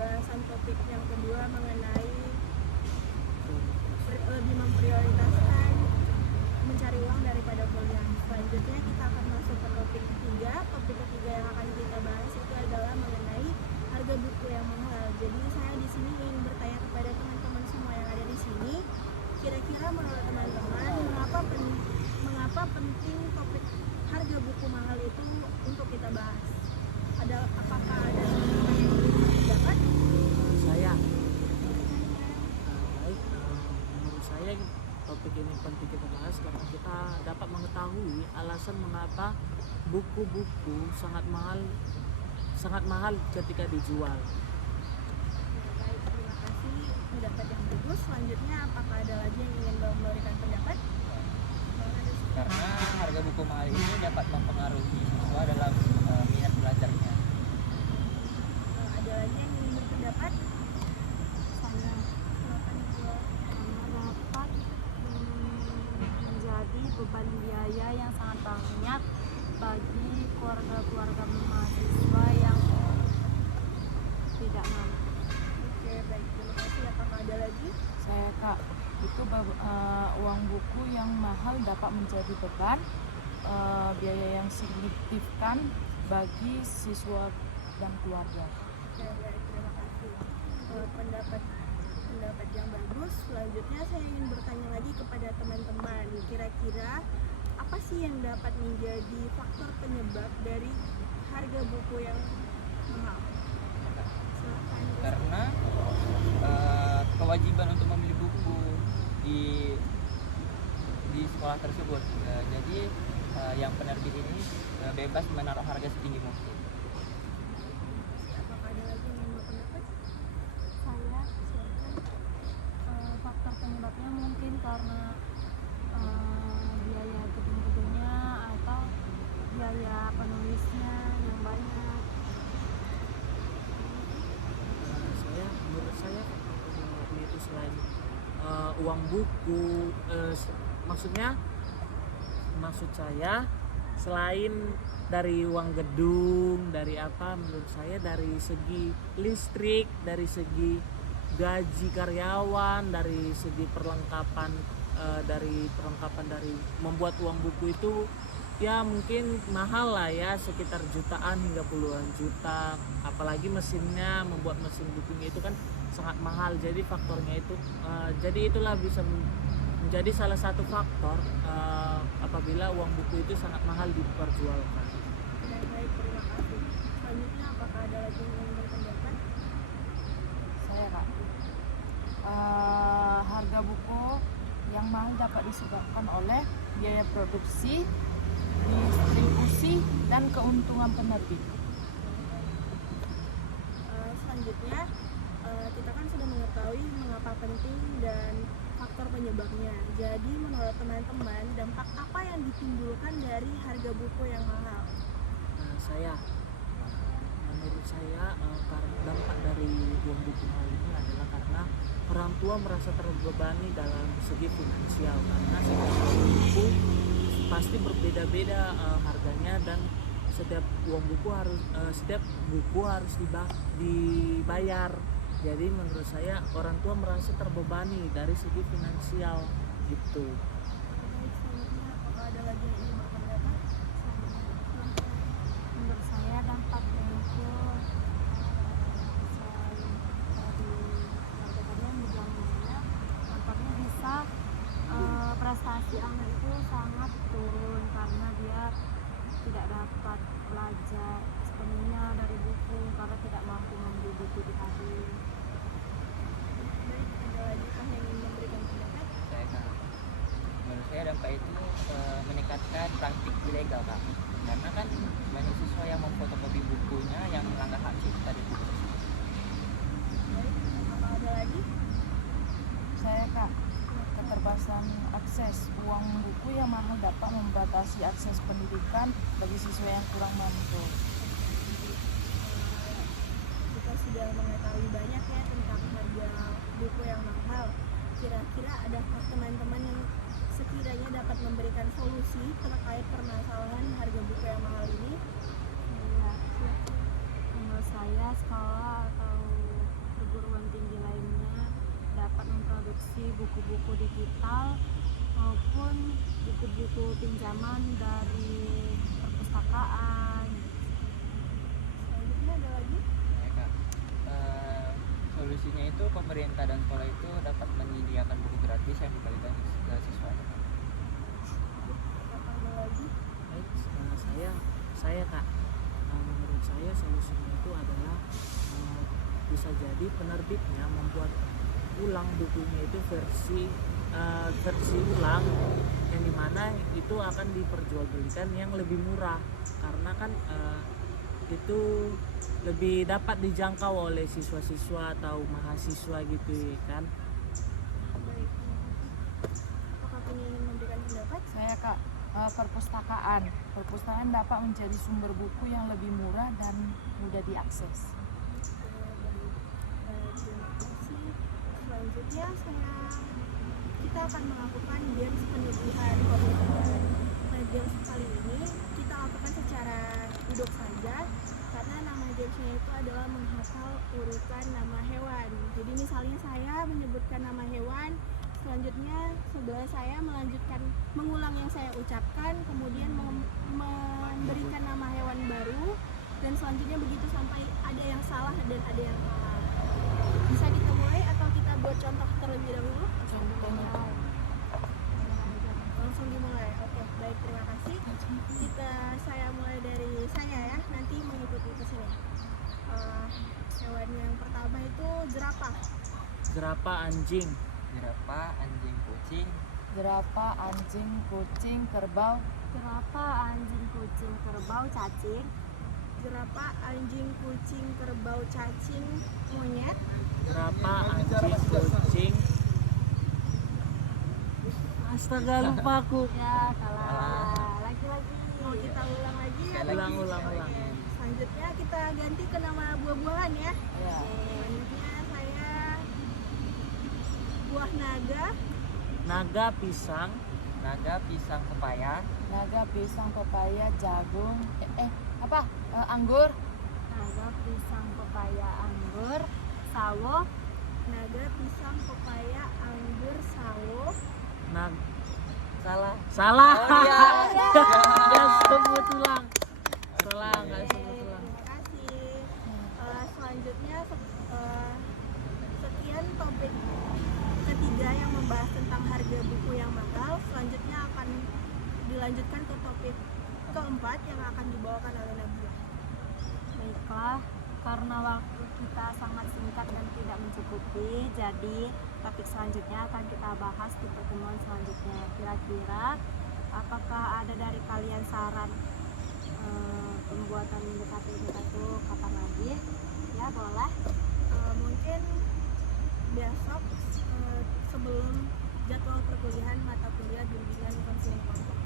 pembahasan topik yang kedua mengenai lebih memprioritaskan mencari uang daripada kuliah. Selanjutnya kita akan masuk ke topik ketiga. Topik ketiga yang akan kita bahas itu adalah mengenai harga buku yang mahal. Jadi saya di sini ingin bertanya kepada teman-teman semua yang ada di sini, kira-kira menurut teman-teman mengapa penting topik harga buku mahal itu untuk kita bahas? Apakah ada teman-teman yang berpendapat? Saya baik, menurut saya topik ini penting kita bahas karena kita dapat mengetahui alasan mengapa buku-buku sangat mahal ketika dijual. Baik, terima kasih pendapat yang bagus. Selanjutnya, apakah ada lagi yang ingin memberikan pendapat? Karena harga buku mahal ini dapat mempengaruhi siswa dalam minat belajarnya. Ada lagi yang ingin berpendapat? Saya Silakan dijawab. karena dapat menjadi beban biaya yang sangat banyak bagi keluarga-keluarga mahasiswa yang tidak mampu. Oke, baik, terima kasih. Apakah ada lagi? Saya Kak, itu uang buku yang mahal dapat menjadi beban biaya yang signifikan bagi siswa dan keluarga. Oke, baik, terima kasih. Pendapat yang bagus. Selanjutnya saya ingin bertanya lagi kepada teman-teman. Kira-kira apa sih yang dapat menjadi faktor penyebab dari harga buku yang mahal? Silakan. Karena kewajiban untuk membeli buku di sekolah tersebut. Jadi yang penerbit ini bebas menaruh harga setinggi mungkin. Apakah ada lagi yang ingin berpendapat? Saya Silakan. faktor penyebabnya mungkin karena biaya gedung-gedungnya atau biaya penulisnya yang banyak. Menurut saya itu selain uang buku, maksud saya selain dari uang gedung, dari apa, menurut saya dari segi listrik, dari segi gaji karyawan, dari segi perlengkapan dari membuat uang buku itu ya mungkin mahal lah ya, sekitar jutaan hingga puluhan juta. Apalagi mesinnya, membuat mesin bukunya itu kan sangat mahal. Jadi faktornya itu jadi itulah bisa menjadi salah satu faktor apabila uang buku itu sangat mahal diperjualkan. Baik, terima kasih. Selanjutnya, apakah ada lagi yang ingin berpendapat? Saya Kak, harga buku yang mahal dapat disebabkan oleh biaya produksi, distribusi, dan keuntungan penerbit. Selanjutnya, kita kan sudah mengetahui mengapa penting dan faktor penyebabnya. Jadi menurut teman-teman, dampak apa yang ditimbulkan dari harga buku yang mahal? Menurut saya karena dampak dari uang buku mahal ini adalah karena orang tua merasa terbebani dalam segi finansial, karena setiap buku pasti berbeda-beda harganya dan setiap buku harus dibayar. Jadi menurut saya orang tua merasa terbebani dari segi finansial gitu. Baik, selanjutnya, apakah ada lagi yang ingin berpendapat? Menurut saya dampaknya itu selain dari harga tadi yang dibilang banyak, dampaknya bisa prestasi anak itu sangat turun karena dia tidak dapat belajar sepenuhnya dari buku karena tidak mampu membeli buku di hadin. Baik, ada lagi kah yang ingin memberikan pendapat? Menurut saya dampak itu meningkatkan praktik ilegal, Kak. Karena kan banyak siswa yang memfotokopi bukunya yang melanggar hak cipta di buku. Baik, apakah ada lagi? Saya Kak, keterbatasan akses uang buku yang mahal dapat membatasi akses pendidikan bagi siswa yang kurang mampu. Kita sudah mengetahui banyak ya tentang harga buku yang mahal. Kira-kira adakah teman-teman yang sekiranya dapat memberikan solusi terkait permasalahan harga buku yang mahal ini? Ya, menurut saya sekolah atau buku-buku digital maupun buku-buku pinjaman dari perpustakaan. Selanjutnya ada lagi? Ya, Kak. Solusinya itu pemerintah dan sekolah itu dapat menyediakan buku gratis yang dibagikan ke siswa. Apa ada lagi? Baik, saya Kak, menurut saya solusinya itu adalah bisa jadi penerbitnya membuat ulang bukunya itu versi ulang, yang dimana itu akan diperjualbelikan yang lebih murah, karena kan itu lebih dapat dijangkau oleh siswa-siswa atau mahasiswa gitu ya kan. Baik. Apakah punya ingin memberikan pendapat? Saya Kak, perpustakaan dapat menjadi sumber buku yang lebih murah dan mudah diakses. Terima kasih. Selanjutnya kita akan melakukan games penulisan komitmen. Nah, games kali ini kita lakukan secara duduk saja, karena nama gamesnya itu adalah menghafal urutan nama hewan. Jadi misalnya saya menyebutkan nama hewan, selanjutnya sebelah saya mengulang yang saya ucapkan, kemudian memberikan nama hewan baru, dan selanjutnya begitu sampai ada yang salah dan ada yang salah. Bisa kita mulai atau kita buat contoh terlebih dahulu? Contohnya Langsung dimulai. Oke, baik, terima kasih. Saya mulai dari saya ya, nanti mengikuti ke sini. Hewan yang pertama itu jerapah. Jerapah, anjing. Jerapah, anjing, kucing. jerapah, anjing, kucing, kerbau. Jerapah, anjing, kucing, kerbau, cacing. Jerapah, anjing, kucing, kerbau, cacing, monyet. Jerapah, anjing, kucing. Astaga, lupa aku. Ya, kalah. Lagi-lagi. Mau kita ulang lagi ya? Ulang. Selanjutnya kita ganti ke nama buah-buahan ya. Ya. Selanjutnya saya buah naga, Naga, pisang. Naga, pisang, pepaya. Naga, pisang, pepaya, jagung. Anggur. Naga, pisang, pepaya, anggur, sawo. naga, pisang, pepaya, anggur, sawo. Salah. Salah. Oh, iya. Ya, sebut ulang. Salah, nggak sebut ulang. Terima kasih. Selanjutnya sekian topik ketiga yang membahas tentang harga buku yang mahal. Selanjutnya akan dilanjutkan ke topik keempat yang akan dibawakan oleh Nabila. Baiklah, karena waktu kita sangat singkat dan tidak mencukupi, jadi topik selanjutnya akan kita bahas di pertemuan selanjutnya. Kira-kira apakah ada dari kalian saran pembuatan indikator kapan lagi? Ya, boleh. Mungkin besok sebelum jadwal perkuliahan mata kuliah bimbingan konseling kelompok.